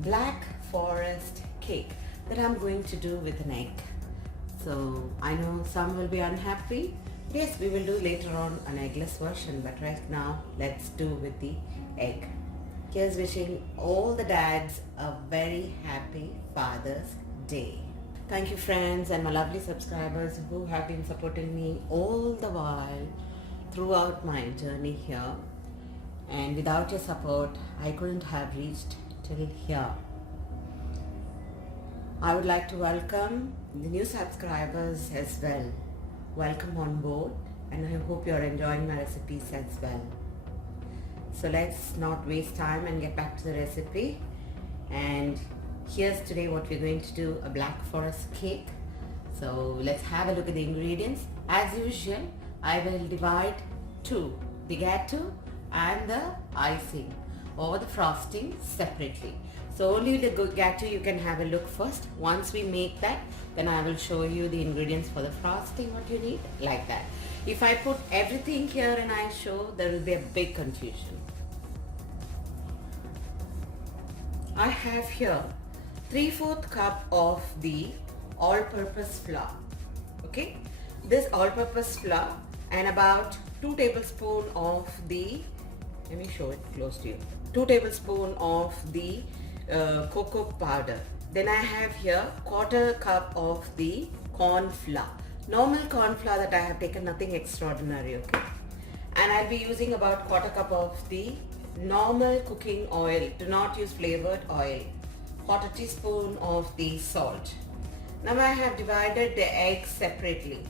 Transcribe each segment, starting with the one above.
black forest cake that I'm going to do with an egg. So I know some will be unhappy. Yes, we will do later on an eggless version, but right now let's do with the egg. Here's wishing all the dads a very happy Father's Day. Thank you friends and my lovely subscribers who have been supporting me all the while throughout my journey here. And without your support, I couldn't have reached till here. I would like to welcome the new subscribers as well. Welcome on board, and I hope you're enjoying my recipes as well. So let's not waste time and get back to the recipe. And here's today what we're going to do, a black forest cake. So let's have a look at the ingredients. As usual, I will divide two, the gateau and the icing or the frosting separately. So only the gateau you can have a look first. Once we make that, then I will show you the ingredients for the frosting, what you need, like that. If I put everything here and I show, there will be a big confusion. I have here 3/4 cup of the all-purpose flour. Okay, this all-purpose flour and about 2 tablespoons of the, let me show it close to you, 2 tablespoons of the cocoa powder. Then I have here 1/4 cup of the corn flour, normal corn flour that I have taken, nothing extraordinary. Okay, and I'll be using about 1/4 cup of the normal cooking oil. Do not use flavored oil. 1/4 teaspoon of the salt. Now I have divided the egg separately.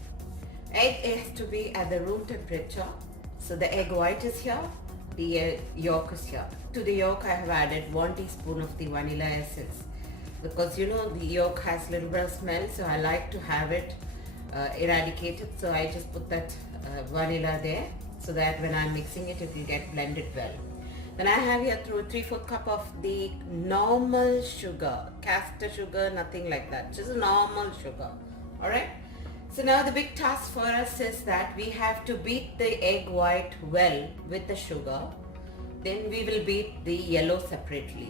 Egg has to be at the room temperature. So the egg white is here, the yolk is here. To the yolk I have added 1 teaspoon of the vanilla essence, because you know the yolk has a little bit of smell, so I like to have it eradicated. So I just put that vanilla there so that when I'm mixing it, it will get blended well. Then I have here through 3/4 cup of the normal sugar, caster sugar, nothing like that, just a normal sugar. Alright. So now the big task for us is that we have to beat the egg white well with the sugar. Then we will beat the yellow separately.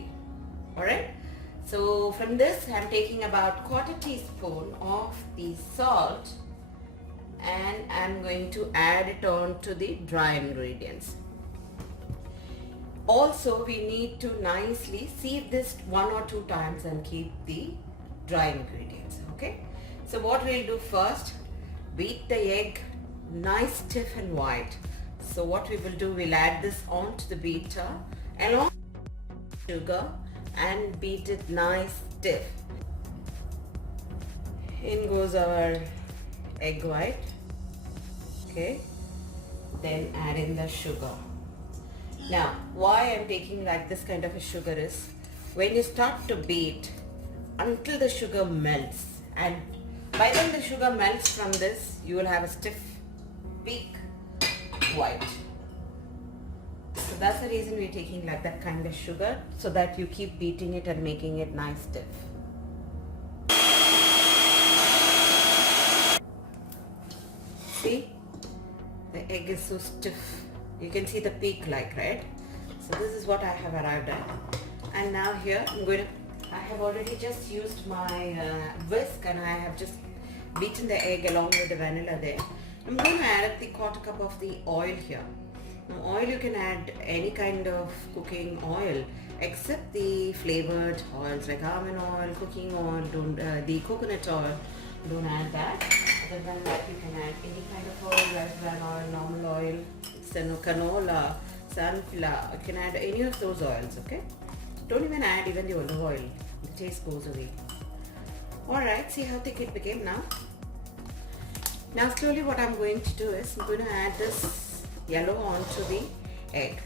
Alright. So from this I'm taking about 1/4 teaspoon of the salt and I'm going to add it on to the dry ingredients. Also we need to nicely sieve this 1 or 2 times and keep the dry ingredients. Okay. So what we'll do first, beat the egg nice stiff and white. So what we will do, we'll add this onto the beater along with sugar and beat it nice stiff. In goes our egg white. Okay. Then add in the sugar. Now why I'm taking like this kind of a sugar is, when you start to beat until the sugar melts, and by then the sugar melts from this, you will have a stiff peak white. So that's the reason we're taking like that kind of sugar, so that you keep beating it and making it nice stiff. See, the egg is so stiff. You can see the peak like, right? So this is what I have arrived at. And now here I have already just used my whisk and I have just beaten the egg along with the vanilla there. I'm going to add the 1/4 cup of the oil here. Now oil, you can add any kind of cooking oil except the flavored oils like almond oil, cooking oil, the coconut oil. Don't add that. Other than that, you can add any kind of oil, rice bran oil, normal oil, canola, sunflower. You can add any of those oils. Okay. Don't even add even the olive oil. The taste goes away. Alright, see how thick it became now? Now slowly what I'm going to do is, I'm going to add this yellow onto the egg.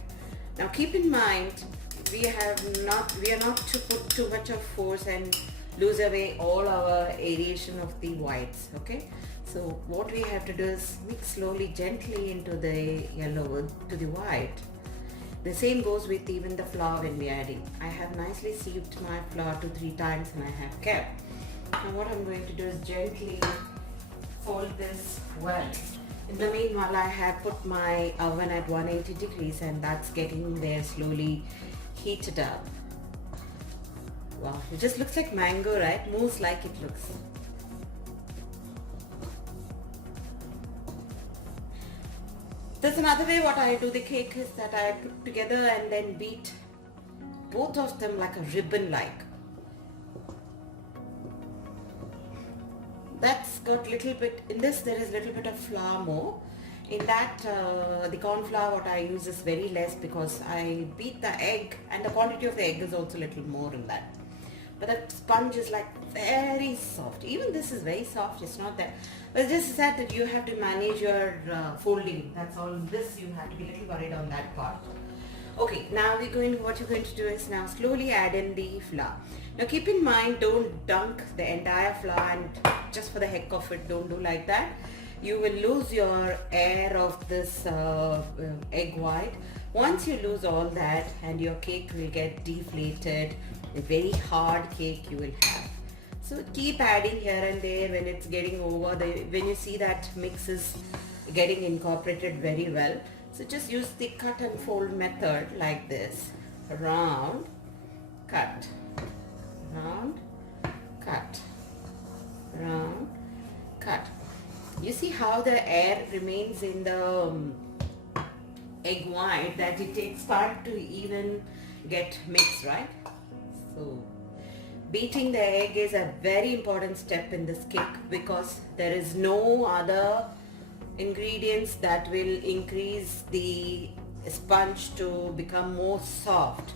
Now keep in mind, we are not to put too much of force and lose away all our aeration of the whites. Okay, so what we have to do is mix slowly, gently into the yellow to the white. The same goes with even the flour when we are adding. I have nicely sieved my flour 2-3 times and I have kept. Now what I'm going to do is gently fold this well. In the meanwhile, I have put my oven at 180 degrees and that's getting there slowly heated up. Wow, it just looks like mango, right? Mousse like it looks. There's another way what I do the cake is that I put together and then beat both of them like a ribbon like. That's got little bit, in this there is little bit of flour more. In that the corn flour what I use is very less because I beat the egg, and the quantity of the egg is also a little more in that. But the sponge is like very soft. Even this is very soft, it's not that. But it's just that you have to manage your folding. That's all. This you have to be a little worried on that part. Okay, now what you're going to do is now slowly add in the flour. Now keep in mind, don't dunk the entire flour and just for the heck of it, don't do like that. You will lose your air of this egg white. Once you lose all that, and your cake will get deflated, a very hard cake you will have. So keep adding here and there when it's getting over, when you see that mix is getting incorporated very well. So just use the cut and fold method like this. Round, cut, round, cut, round, cut. You see how the air remains in the egg white, that it takes time to even get mixed, right? So beating the egg is a very important step in this cake because there is no other ingredients that will increase the sponge to become more soft.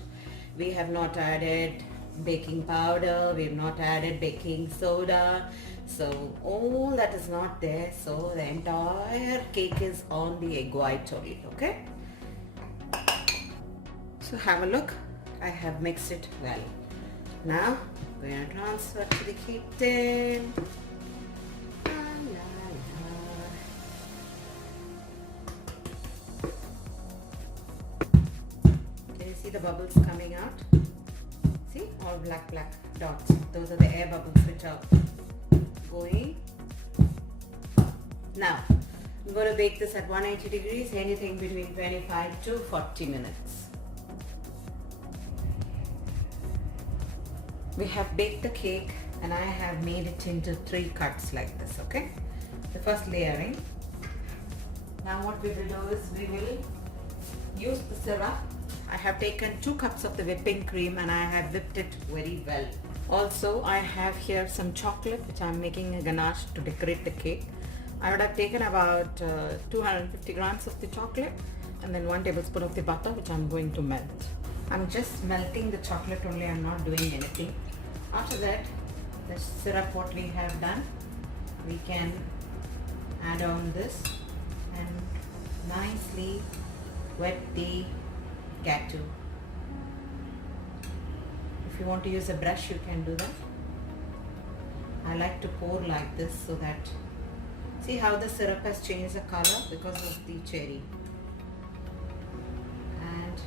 We have not added baking powder, we have not added baking soda, so all that is not there. So the entire cake is on the egg white only. Okay, so have a look. I have mixed it well. Now we're going to transfer to the cake tin. See the bubbles coming out? See, all black dots. Those are the air bubbles which are going. Now I'm going to bake this at 180 degrees, anything between 25 to 40 minutes. We have baked the cake and I have made it into 3 cuts like this. Okay, the first layering. Now what we will do is we will use the syrup. I have taken 2 cups of the whipping cream and I have whipped it very well. Also I have here some chocolate which I am making a ganache to decorate the cake. I would have taken about 250 grams of the chocolate and then 1 tablespoon of the butter which I am going to melt. I'm just melting the chocolate only, I'm not doing anything. After that, the syrup what we have done, we can add on this and nicely wet the gâteau. If you want to use a brush, you can do that. I like to pour like this so that, see how the syrup has changed the color because of the cherry. And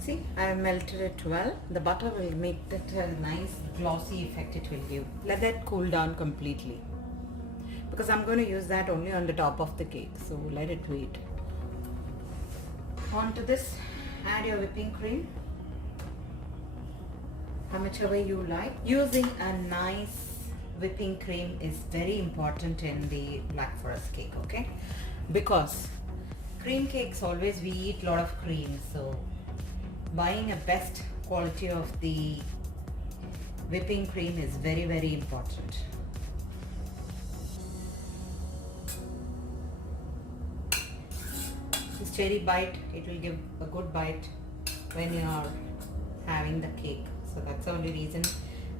see, I have melted it well. The butter will make that a nice glossy effect it will give. Let that cool down completely because I'm going to use that only on the top of the cake, so let it wait. Onto this, add your whipping cream, how much ever you like. Using a nice whipping cream is very important in the Black Forest cake, okay? Because cream cakes always we eat lot of cream, so buying a best quality of the whipping cream is very, very important. This cherry bite, it will give a good bite when you are having the cake. So that's the only reason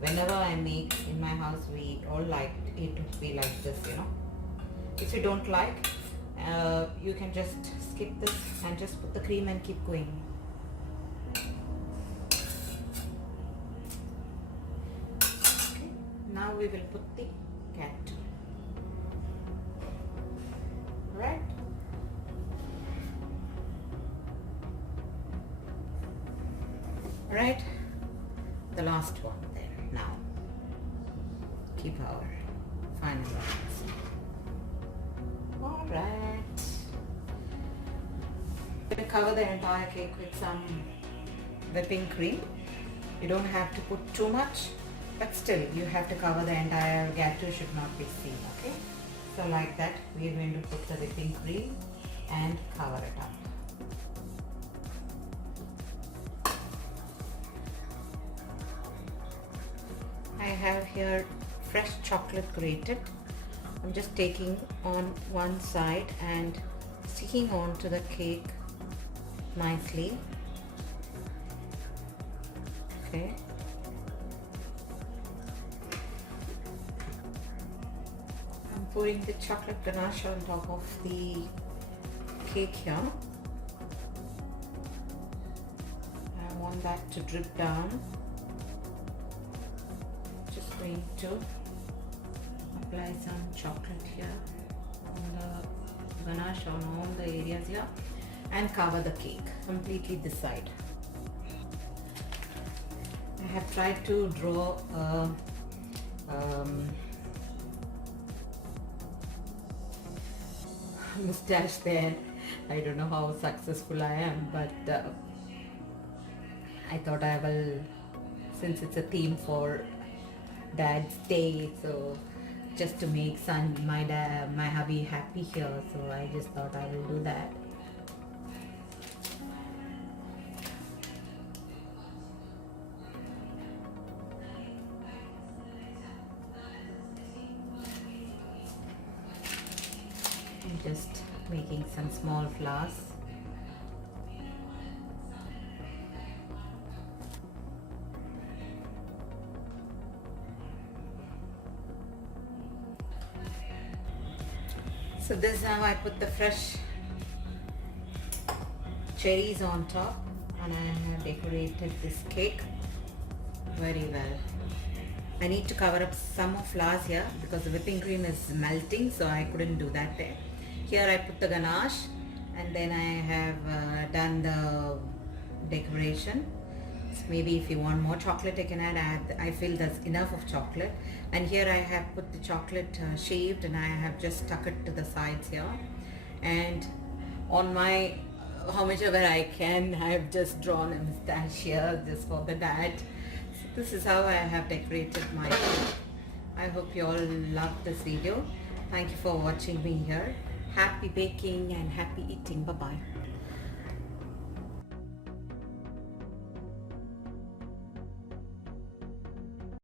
whenever I make in my house, we all like it to be like this, you know. If you don't like, you can just skip this and just put the cream and keep going. Okay. Now we will put the cat. Right. Right, the last one there. Now keep our final lines. All right, we'll cover the entire cake with some whipping cream You don't have to put too much, but still you have to cover the entire gateau, should not be seen. Okay, so like that we are going to put the whipping cream and cover it up. I have here fresh chocolate grated. I'm just taking on one side and sticking onto the cake nicely. Okay. I'm putting the chocolate ganache on top of the cake here. I want that to drip down. Just going to apply some chocolate here on the ganache on all the areas here and cover the cake completely this side. I have tried to draw a mustache there. I don't know how successful I am, but I thought I will, since it's a theme for Dad's Day, so just to make my hubby happy here, so I just thought I will do that. I'm just making some small flowers. So this is how I put the fresh cherries on top, and I have decorated this cake very well. I need to cover up some more flowers here because the whipping cream is melting, so I couldn't do that there. Here I put the ganache, and then I have done the decoration. So maybe if you want more chocolate you can add. I feel that's enough of chocolate. And here I have put the chocolate shaved, and I have just stuck it to the sides here. And on my, how much ever I can, I have just drawn a mustache here just for the dad. So this is how I have decorated my cake. I hope you all loved this video. Thank you for watching me here. Happy baking and happy eating. Bye bye.